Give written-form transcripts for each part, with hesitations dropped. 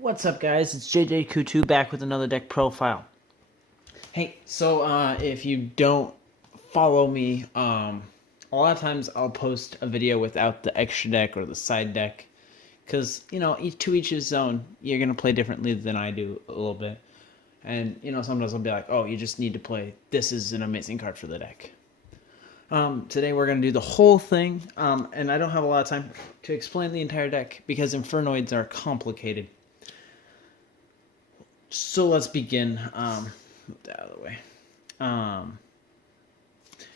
What's up, guys? It's JJQ2 back with another deck profile. Hey, so if you don't follow me, a lot of times I'll post a video without the extra deck or the side deck, because to each his own. You're gonna play differently than I do a little bit, and sometimes I'll be like, oh, you just need to play. This is an amazing card for the deck. Today we're going to do the whole thing, and I don't have a lot of time to explain the entire deck because infernoids are complicated. So let's begin. Move that out of the way.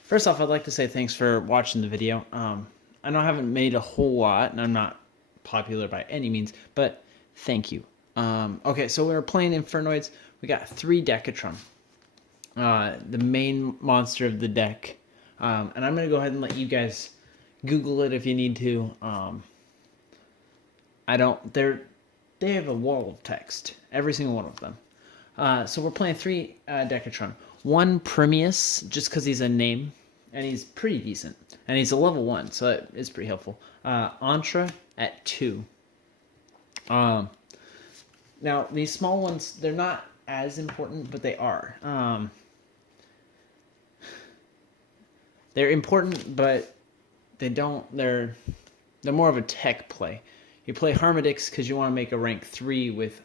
First off, I'd like to say thanks for watching the video. I know I haven't made a whole lot, and I'm not popular by any means, but thank you. Okay, so we were playing infernoids. We got 3 Decatron, the main monster of the deck. And I'm going to go ahead and let you guys Google it if you need to. They have a wall of text, every single one of them. So we're playing 3 Decatron. 1 Premius, just because he's a name, and he's pretty decent. And he's a level 1, so it's pretty helpful. Antra at 2. Now, these small ones, they're not as important, but they are. They're important, but they're more of a tech play. You play Harmodix because you want to make a rank 3 with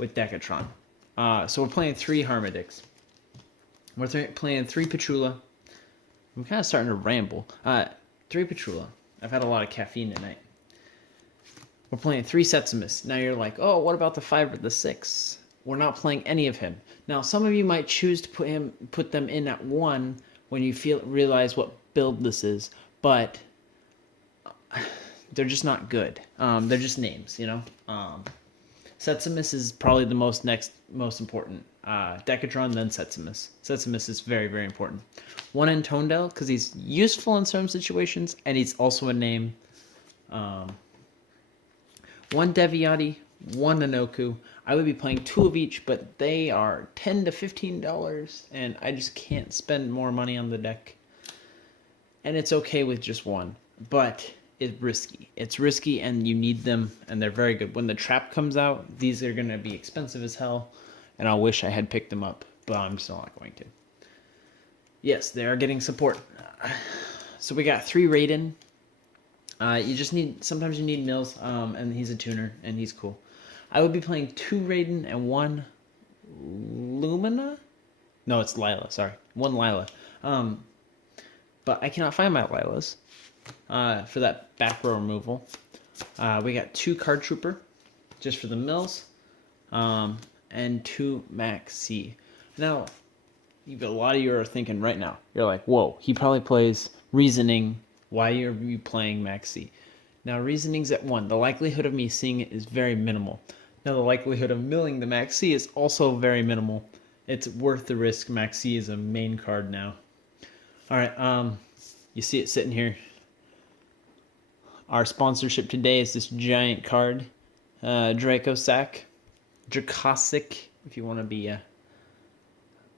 Decatron. So we're playing 3 Harmodix. We're playing 3 Petrula. I'm kind of starting to ramble. 3 Petrula. I've had a lot of caffeine tonight. We're playing 3 Setsumis. Now you're like, oh, what about the 5 or the 6? We're not playing any of him. Now some of you might choose to put them in at 1 when you realize what build this is, but they're just not good. They're just names, Setsumis is probably the most important. Decatron, then Setsumis. Setsumis is very, very important. 1 Antondel, because he's useful in certain situations, and he's also a name. 1 Deviati, 1 Nanoku. I would be playing 2 of each, but they are $10 to $15, and I just can't spend more money on the deck. And it's okay with just 1, but it's risky. It's risky, and you need them, and they're very good. When the trap comes out, these are going to be expensive as hell, and I wish I had picked them up, but I'm still not going to. Yes, they are getting support. So we got 3 Raiden. Sometimes you need Mills, and he's a tuner, and he's cool. I would be playing 2 Raiden and 1 Lumina? No, it's Lila, sorry. 1 Lila. But I cannot find my Lilas for that back row removal. We got 2 Card Trooper, just for the mills, and 2 Max C. Now, a lot of you are thinking right now, you're like, whoa, he probably plays Reasoning. Why are you playing Max C? Now, Reasoning's at 1. The likelihood of me seeing it is very minimal. Now, the likelihood of milling the Max C is also very minimal. It's worth the risk. Max C is a main card now. Alright, you see it sitting here. Our sponsorship today is this giant card. Dracosic, if you want to be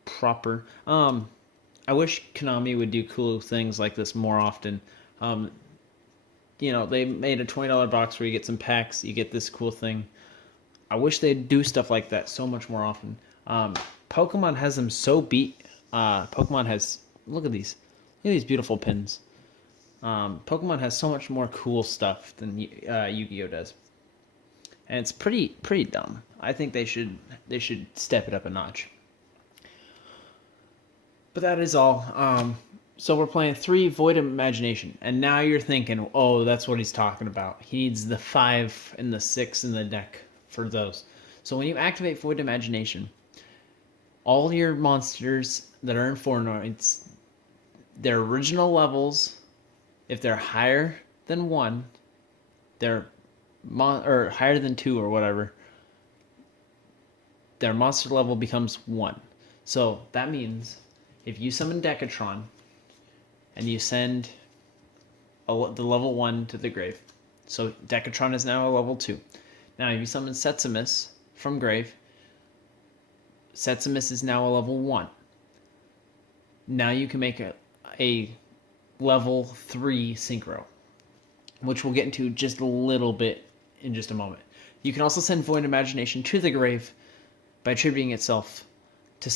proper. I wish Konami would do cool things like this more often. They made a $20 box where you get some packs, you get this cool thing. I wish they'd do stuff like that so much more often. Pokemon has them so beat. Pokemon has, look at these beautiful pins. Pokemon has so much more cool stuff than Yu-Gi-Oh does, and it's pretty dumb. I think they should step it up a notch. But that is all. So we're playing 3 Void of Imagination, and now you're thinking, oh, that's what he's talking about. He needs the 5 and the 6 in the deck for those. So when you activate Void of Imagination, all your monsters that are infernoids, their original levels, if they're higher than 1, or higher than 2 or whatever, their monster level becomes 1. So that means if you summon Decatron and you send the level 1 to the grave, so Decatron is now a level 2. Now if you summon Setsumis from grave, Setsumis is now a level 1. Now you can make a level 3 synchro, which we'll get into just a little bit in just a moment. You can also send Void Imagination to the grave by attributing itself to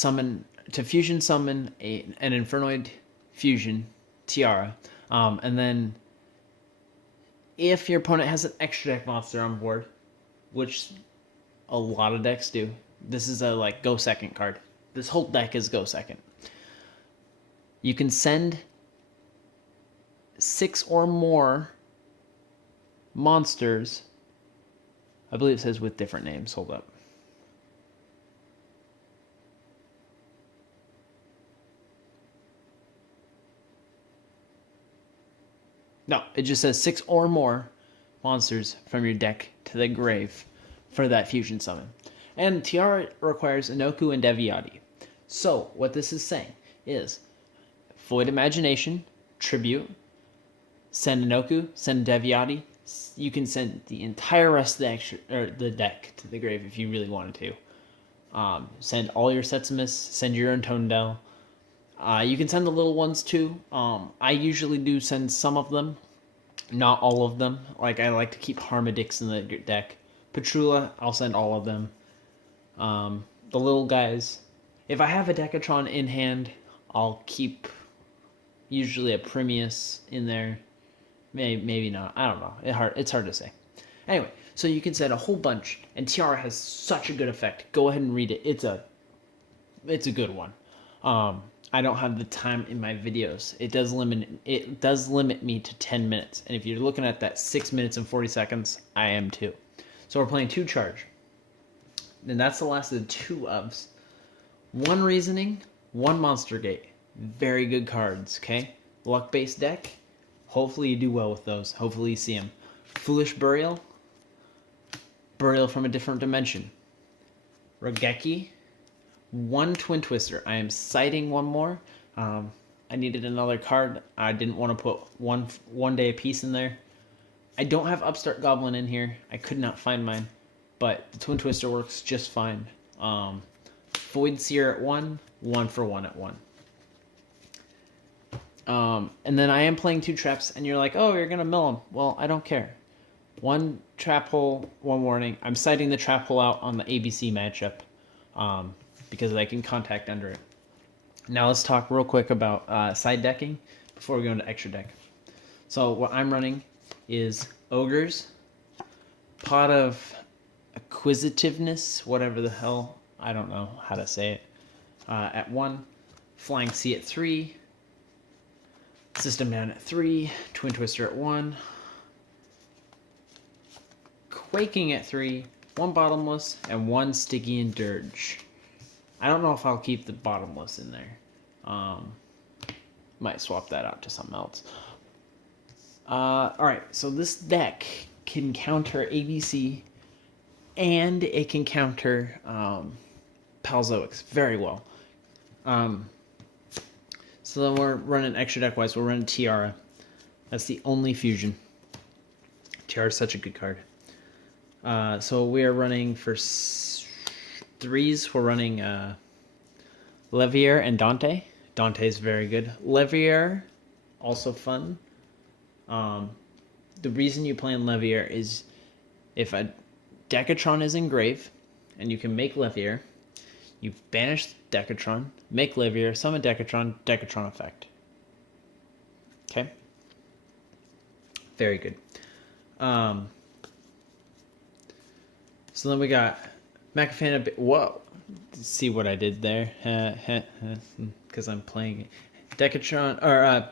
fusion summon an infernoid fusion tiara, and then if your opponent has an extra deck monster on board, which a lot of decks do, this is a like go second card. This whole deck is go second. You can send 6 or more monsters. I believe it says with different names. Hold up. No, it just says 6 or more monsters from your deck to the grave for that fusion summon. And Tiara requires Inoku and Deviati. So, what this is saying is Void Imagination, Tribute, send Inoku, send Deviati. You can send the entire rest of the deck to the grave if you really wanted to. Send all your Setsumus, send your own Tondel. You can send the little ones too. I usually do send some of them, not all of them. Like I like to keep Harmadix in the deck. Petrula, I'll send all of them. The little guys. If I have a Decatron in hand, I'll keep usually a Primius in there. Maybe not. I don't know. It's hard to say. Anyway, so you can send a whole bunch, and Tiara has such a good effect. Go ahead and read it. It's a good one. I don't have the time in my videos. It does limit me to 10 minutes. And if you're looking at that 6 minutes and 40 seconds, I am too. So we're playing 2 charge. And that's the last of the 2 ofs. 1 reasoning, 1 monster gate. Very good cards, okay? Luck-based deck. Hopefully you do well with those. Hopefully you see them. Foolish Burial. Burial from a different dimension. Rogeki. 1 Twin Twister. I am citing 1 more. I needed another card. I didn't want to put one day a piece in there. I don't have Upstart Goblin in here. I could not find mine. But the Twin Twister works just fine. Void Seer at 1. 1 for 1 at 1. And then I am playing 2 traps, and you're like, oh, you're going to mill them. Well, I don't care. 1 trap hole, 1 warning. I'm citing the trap hole out on the ABC matchup because I can contact under it. Now let's talk real quick about side decking before we go into extra deck. So what I'm running is Ogres, Pot of Acquisitiveness, whatever the hell, I don't know how to say it, at 1, Flying Sea at 3, System Down at 3, Twin Twister at 1, Quaking at 3, 1 Bottomless, and 1 Stygian Dirge. I don't know if I'll keep the Bottomless in there. Might swap that out to something else. Alright, so this deck can counter ABC, and it can counter Paleozoics very well. So then we're running extra deck-wise, we're running Tiara. That's the only fusion. Tiara's such a good card. So we are running for 3s. We're running Levier and Dante. Dante is very good. Levier, also fun. The reason you play in Levier is if a Decatron is in grave, and you can make Levier, you banish Decatron, make Levier, summon Decatron, Decatron effect. Okay? Very good. So then we got Macafana. Whoa. See what I did there? Because I'm playing Decatron, or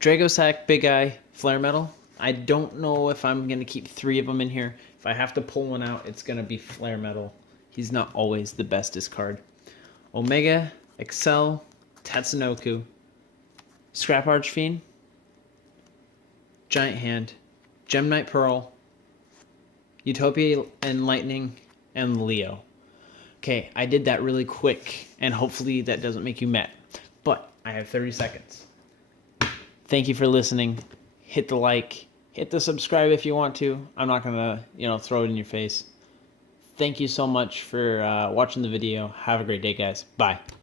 Dragosac, Big Eye, Flare Metal. I don't know if I'm going to keep 3 of them in here. If I have to pull one out, it's going to be Flare Metal. He's not always the bestest card. Omega, Excel, Tatsunoku, Scrap Archfiend, Giant Hand, Gem Knight Pearl, Utopia and Lightning, and Leo. Okay, I did that really quick, and hopefully that doesn't make you mad. But I have 30 seconds. Thank you for listening. Hit the like, hit the subscribe if you want to. I'm not gonna, throw it in your face. Thank you so much for watching the video. Have a great day, guys. Bye.